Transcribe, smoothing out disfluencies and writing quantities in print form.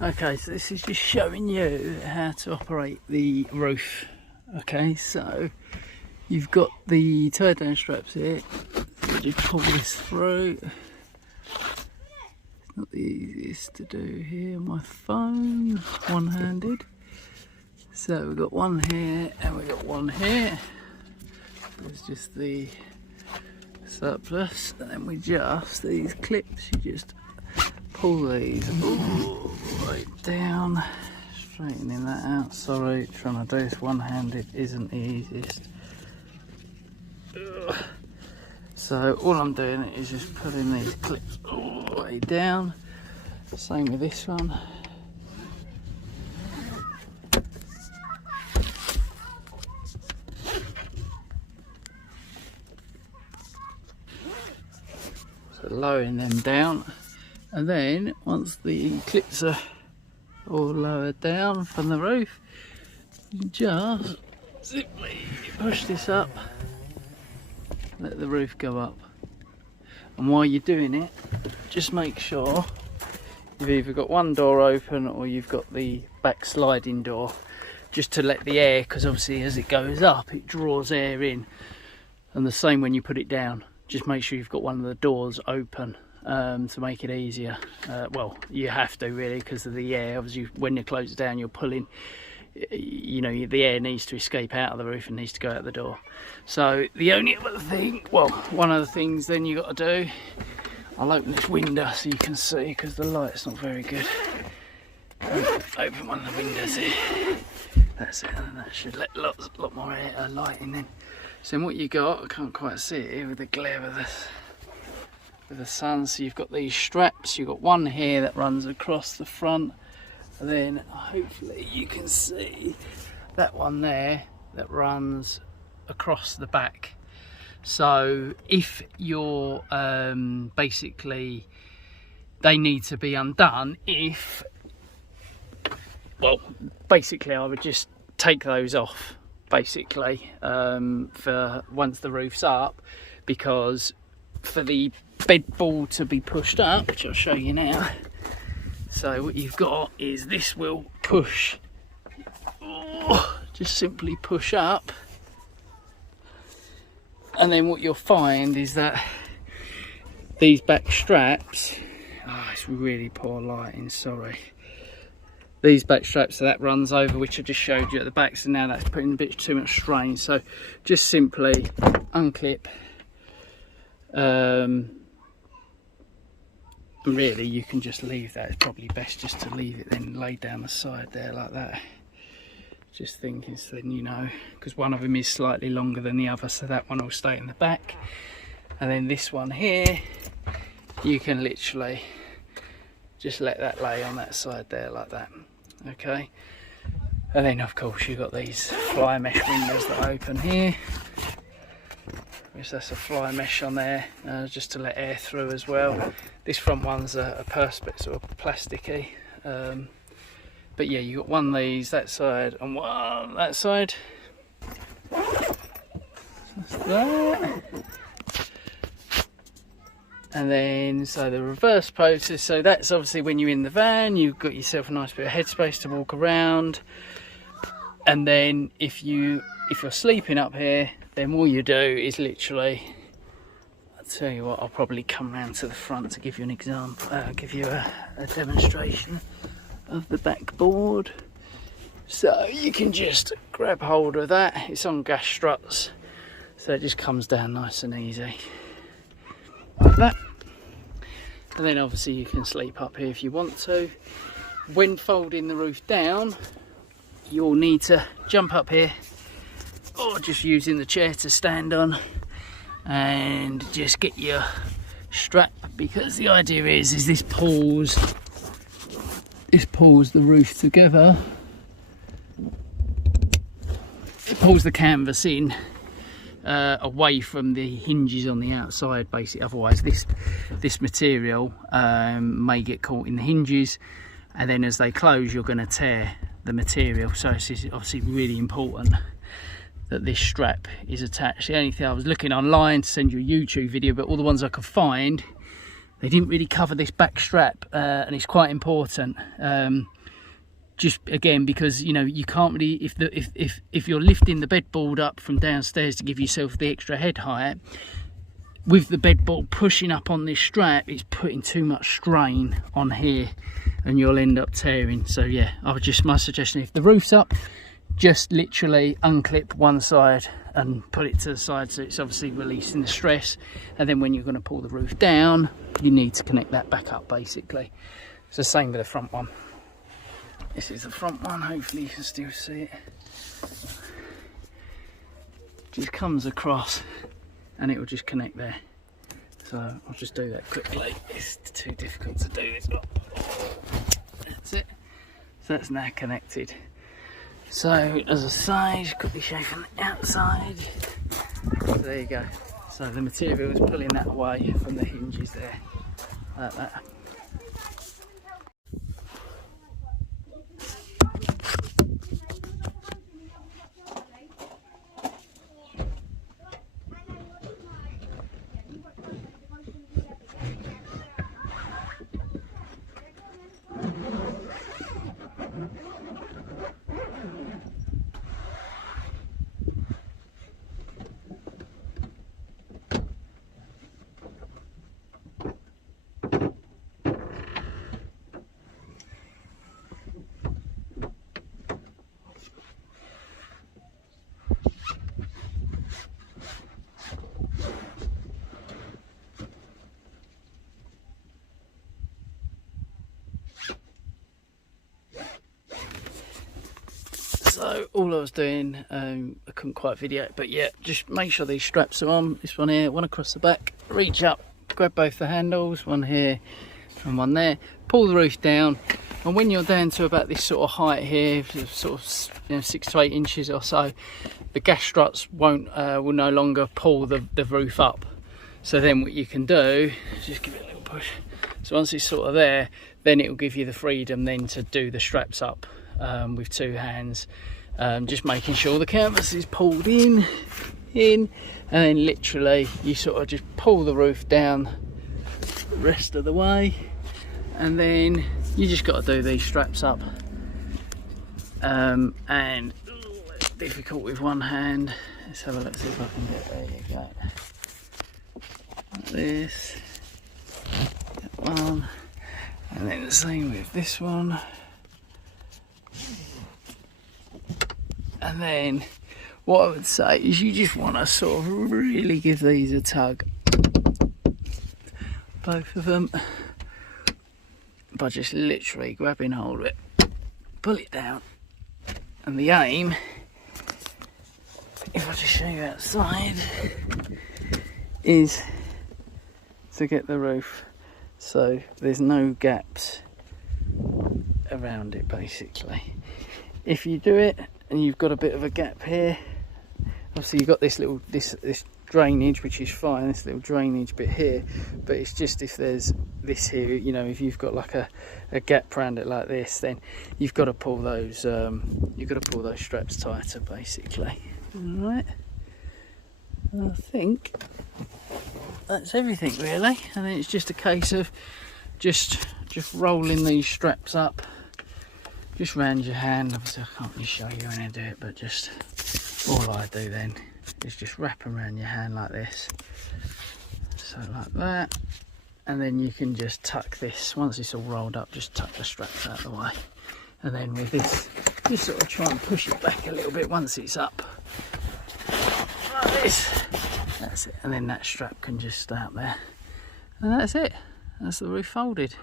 Okay, so this is just showing you how to operate the roof. Okay, so you've got the tie down straps here. So you pull this through. It's not the easiest to do here on my phone, one-handed. So we've got one here and we've got one here. There's just the surplus, and then we just, these clips, you just pull these all right down, straightening that out. Sorry, trying to do this one-handed isn't the easiest. So all I'm doing is just putting these clips all the way down. Same with this one. So lowering them down, and then once the clips are all lowered down from the roof, you just simply push this up, let the roof go up. And while you're doing it, just make sure you've either got one door open or you've got the back sliding door, just to let the air, because obviously as it goes up it draws air in, and the same when you put it down. Just make sure you've got one of the doors open to make it easier. Well, you have to really, because of the air. Obviously when you close it down you're pulling, you know, the air needs to escape out of the roof and needs to go out the door. So the only other thing, well, one of the things then you got to do, I'll open this window so you can see, because the light's not very good. Open one of the windows here. That's it, and that should let a lot more air, light in then. So then what you got, I can't quite see it here with the glare of this, with the sun. So you've got these straps, you've got one here that runs across the front, and then hopefully you can see that one there that runs across the back. So if you're basically, they need to be undone if, well, basically I would just take those off basically for once the roof's up, because for the bedboard to be pushed up, which I'll show you now. So what you've got is this will push, just simply push up, and then what you'll find is that these back straps, it's really poor lighting, sorry. These back straps, so that runs over, which I just showed you at the back, so now that's putting a bit too much strain. So just simply unclip. Really you can just leave that, it's probably best just to leave it then laid down the side there like that. Just thinking, so then you know, because one of them is slightly longer than the other, so that one will stay in the back. And then this one here, you can literally just let that lay on that side there like that. Okay, and then of course you've got these fly mesh windows that open here, which that's a fly mesh on there, just to let air through as well. This front one's a perspex, sort of plasticky, but yeah, you've got one of these that side and one that side. That's that. And then, so the reverse process, so that's obviously when you're in the van, you've got yourself a nice bit of headspace to walk around. And then if you're sleeping up here, then all you do is literally, I'll tell you what, I'll probably come round to the front to give you an example, give you a demonstration of the backboard. So you can just grab hold of that, it's on gas struts, so it just comes down nice and easy. Like that. And then obviously you can sleep up here if you want to. When folding the roof down, you'll need to jump up here, or just using the chair to stand on, and just get your strap, because the idea is this pulls the roof together. It pulls the canvas in away from the hinges on the outside basically, otherwise this material may get caught in the hinges, and then as they close you're going to tear the material. So it's obviously really important that this strap is attached. The only thing, I was looking online to send you a YouTube video, but all the ones I could find they didn't really cover this back strap, and it's quite important. Just again, because you know, you can't really, if you're lifting the bedboard up from downstairs to give yourself the extra head height, with the bedboard pushing up on this strap, it's putting too much strain on here and you'll end up tearing. So yeah, my suggestion, if the roof's up, just literally unclip one side and put it to the side, so it's obviously releasing the stress, and then when you're going to pull the roof down, you need to connect that back up basically. It's the same with the front one. This is the front one, hopefully you can still see it. Just comes across and it will just connect there. So I'll just do that quickly. It's too difficult to do this. That's it. So that's now connected. So as I say, just quickly show from the outside. So there you go. So the material is pulling that away from the hinges there, like that. So all I was doing, I couldn't quite video it, but yeah, just make sure these straps are on. This one here, one across the back, reach up, grab both the handles, one here and one there, pull the roof down, and when you're down to about this sort of height here, sort of, you know, 6 to 8 inches or so, the gas struts will no longer pull the roof up. So then what you can do is just give it a little push. So once it's sort of there, then it will give you the freedom then to do the straps up with 2 hands. Just making sure the canvas is pulled in, and then literally you sort of just pull the roof down the rest of the way, and then you just got to do these straps up. And it's difficult with one hand. Let's have a look, see if I can get, there you go, like this, that one, and then the same with this one. And then what I would say is you just want to sort of really give these a tug, both of them, by just literally grabbing hold of it, pull it down, and the aim, if I just show you outside, is to get the roof so there's no gaps around it basically. If you do it and you've got a bit of a gap here, obviously you've got this little this drainage, which is fine, this little drainage bit here, but it's just if there's this here, you know, if you've got like a gap around it like this, then you've got to pull those straps tighter basically. All right, I think that's everything really, and then it's just a case of just rolling these straps up just round your hand. Obviously I can't really show you how to do it, but just all I do then is just wrap them around your hand like this, so like that, and then you can just tuck this, once it's all rolled up, just tuck the straps out of the way, and then with this just sort of try and push it back a little bit once it's up like this. That's it, and then that strap can just stay up there, and that's it. That's the roof folded.